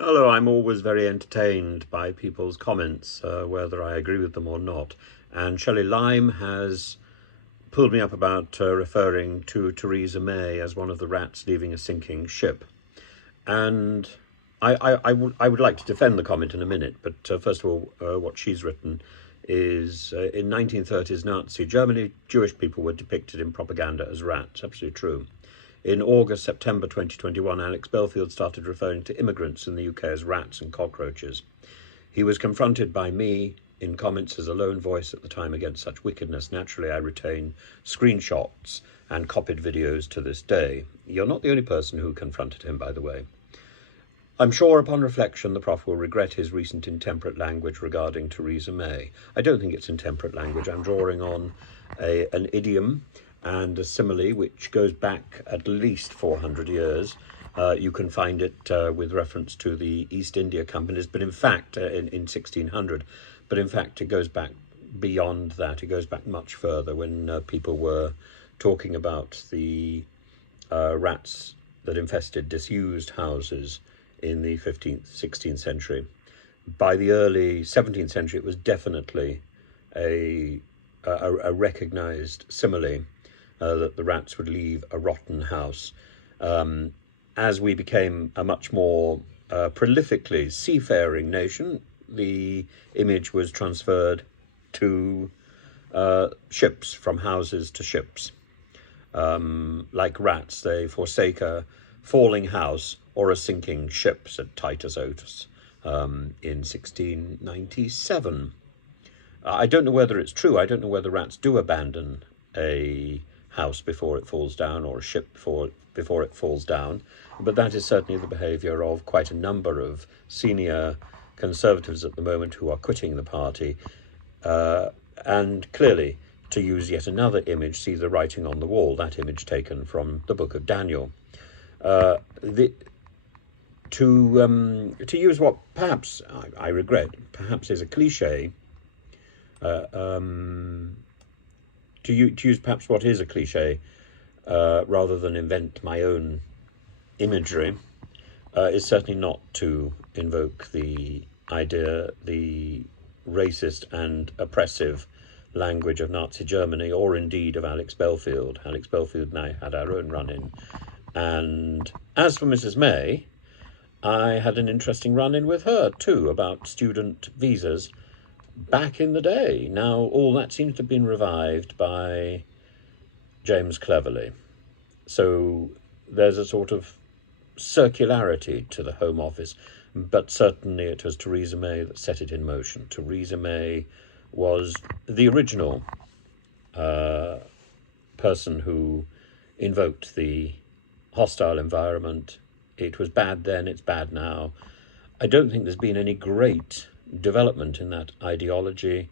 Hello, I'm always very entertained by people's comments, whether I agree with them or not. And Shelley Lime has pulled me up about referring to Theresa May as one of the rats leaving a sinking ship. And I would like to defend the comment in a minute, but first of all, what she's written is in 1930s Nazi Germany, Jewish people were depicted in propaganda as rats. Absolutely true. In August, September 2021, Alex Belfield started referring to immigrants in the UK as rats and cockroaches. He was confronted by me in comments as a lone voice at the time against such wickedness. Naturally, I retain screenshots and copied videos to this day. You're not the only person who confronted him, by the way. I'm sure upon reflection the Prof will regret his recent intemperate language regarding Theresa May. I don't think it's intemperate language. I'm drawing on an idiom and a simile which goes back at least 400 years. You can find it with reference to the East India Companies, but in fact, in 1600, but in fact it goes back beyond that. It goes back much further when people were talking about the rats that infested disused houses in the 15th, 16th century. By the early 17th century, it was definitely a recognized simile that the rats would leave a rotten house. As we became a much more prolifically seafaring nation, the image was transferred to ships, from houses to ships. Like rats, they forsake a falling house or a sinking ship, said Titus Oates in 1697. I don't know whether it's true. I don't know whether rats do abandon a house before it falls down, or a ship before it falls down, but that is certainly the behaviour of quite a number of senior Conservatives at the moment who are quitting the party. And clearly, to use yet another image, see the writing on the wall, that image taken from the book of Daniel. To use what perhaps I regret, perhaps is a cliche, to use perhaps what is a cliche, rather than invent my own imagery, is certainly not to invoke the racist and oppressive language of Nazi Germany, or indeed of Alex Belfield. Alex Belfield and I had our own run-in. And as for Mrs. May, I had an interesting run-in with her too about student visas back in the day. Now all that seems to have been revived by James Cleverly. So there's a sort of circularity to the Home Office, but certainly it was Theresa May that set it in motion. Theresa May was the original person who invoked the hostile environment. It was bad then, it's bad now. I don't think there's been any great development in that ideology,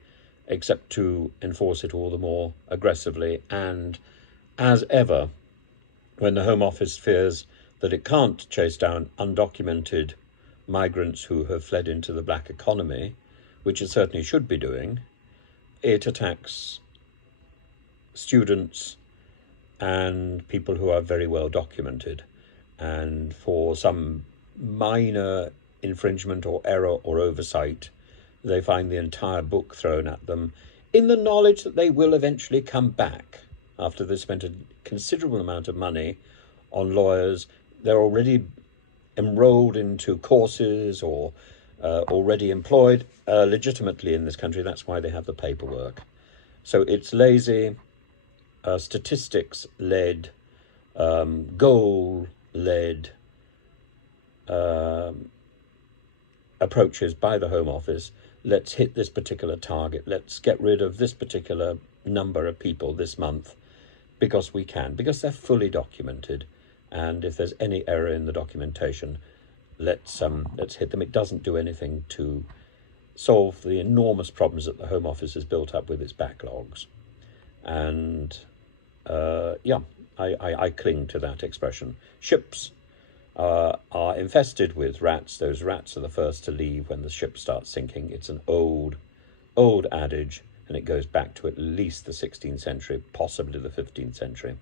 except to enforce it all the more aggressively. And as ever, when the Home Office fears that it can't chase down undocumented migrants who have fled into the black economy, which it certainly should be doing, it attacks students and people who are very well documented. And for some minor infringement or error or oversight, they find the entire book thrown at them, in the knowledge that they will eventually come back after they've spent a considerable amount of money on lawyers. They're already enrolled into courses or already employed legitimately in this country. That's why they have the paperwork. So it's lazy, statistics-led, goal-led approaches by the Home Office. Let's hit this particular target. Let's get rid of this particular number of people this month because we can, because they're fully documented. And if there's any error in the documentation, let's hit them. It doesn't do anything to solve the enormous problems that the Home Office has built up with its backlogs. And I cling to that expression. Ships are infested with rats. Those rats are the first to leave when the ship starts sinking. It's an old adage, and it goes back to at least the 16th century, possibly the 15th century.